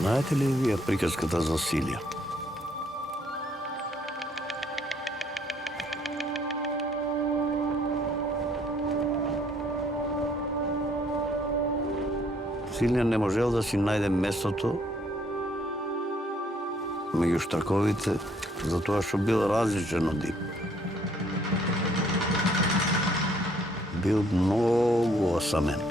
Знаете ли вие приказката за Силија? Силија не можел да си најде местото меѓу штраковите, затоа што бил различен од нив. Бил многу осамен.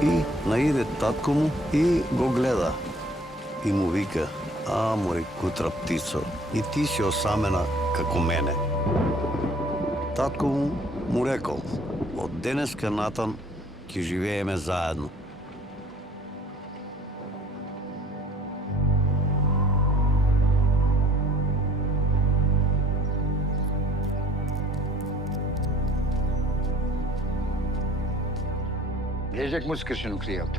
И наиде татко му и го гледа. И му вика: "А, мој кутра птицо, и ти си осамена како мене." Татко му рекол: "Од денеска натам ќе живееме заедно." Лежек му скршено кријелто.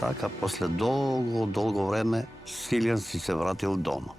Така, после долго време, Силјан си се вратил дома.